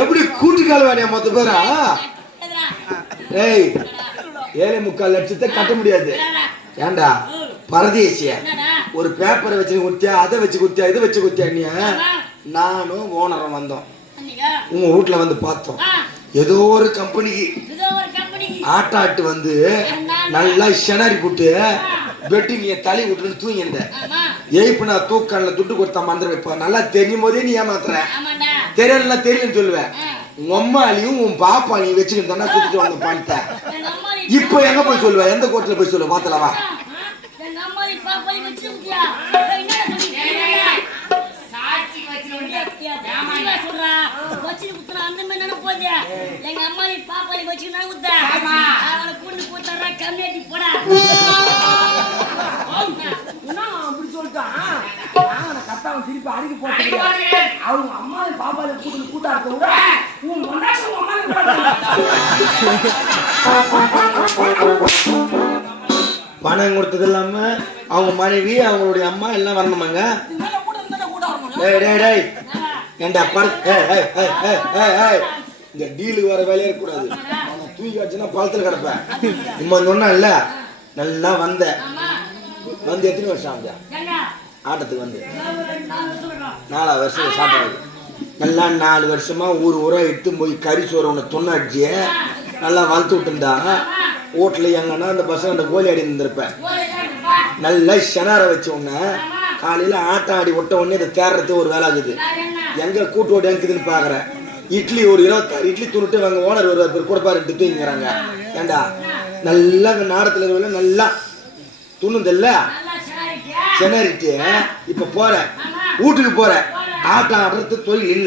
எப்படி கூட்டுக்கால் வாடியா மொத்த பேரா? ஏய் 7.25 லட்சத்தை கட்ட முடியாது. ஏண்டா பரதேசிய ஒரு பேப்பரை வச்சு குத்தியா, அதை வச்சு குத்தியா, இதை வச்சு குத்தியா? நீ நானும் ஓனரும் வந்தோம், உங்க வீட்டுல வந்து பார்த்தோம். ஏதோ ஒரு கம்பெனிக்கு ஆட்டாட்டு வந்து நல்லா ஷெனரி போட்டு பெட்டி நீ தலை விட்டுன்னு தூங்கிந்த. ஏய்ப்பு நான் தூக்கல துட்டு கொடுத்தா மந்திர வைப்ப. நல்லா தெரியும் போதே நீ ஏமாத்துற. தெரியல தெரியலன்னு சொல்லுவேன். உங்க அம்மாலையும் உன் பாப்பா நீ வச்சுக்கிட்டு கூப்பிட்டு வந்த பண்ணிட்ட. இப்போ எங்க போய் சொல்லுவ? எந்த கோர்ட்ல போய் சொல்லுவ? பாத்தலவா எங்க அம்மா பாப்பா வச்சு கம்யூனிட்டி போடா அப்படி சொல்லிட்டான். கத்தாவன் திருப்பி அடிக்க போட்டு அவங்க அம்மா பாப்பால கூட்டு கூட்டாடுத்த விட உன் பணம் கொடுத்தது இல்லாம அவங்க மனைவி அவங்களுடைய அம்மா எல்லாம் வரணுமாங்க. ஏண்டா இந்த டீலுக்கு வர வேலையே இருக்கக்கூடாது. அவனை தூக்கி வச்சுன்னா பழத்துல கிடப்பேன். இம்மா சொன்னா இல்ல நல்லா வந்த வந்து எத்தனை வருஷம் ஆகுது ஆட்டத்துக்கு? வந்து 4 வருஷம் ஸ்டார்ட் ஆகுது. நல்லா 4 வருஷமா ஊரா எடுத்து போய் கறி சோறு உன்னை தொண்ணாச்சு நல்லா வளர்த்து விட்டுருந்தா. வீட்டுல எங்கன்னா அந்த பசங்க அந்த கோழி ஆடி இருந்திருப்பேன். நல்லா ஷெனார வச்ச உடனே காலையில ஆட்டம் ஆடி விட்ட உடனே இதை தேர்றது ஒரு வேலை ஆகுது. எங்க கூட்டு ஓட்டு எங்குதுன்னு பாக்குறேன். இட்லி ஒரு 26 இட்லி துணுட்டு வாங்க ஓனர் வருவார் கூட பாரு தூங்கிக்கிறாங்க. ஏண்டா நல்லா நாடத்துல இருவல நல்லா துணுதில்ல செனரிட்டு இப்ப போற வீட்டுக்கு போற ஆட்டம் ஆடுறது தொழில் இல்லை.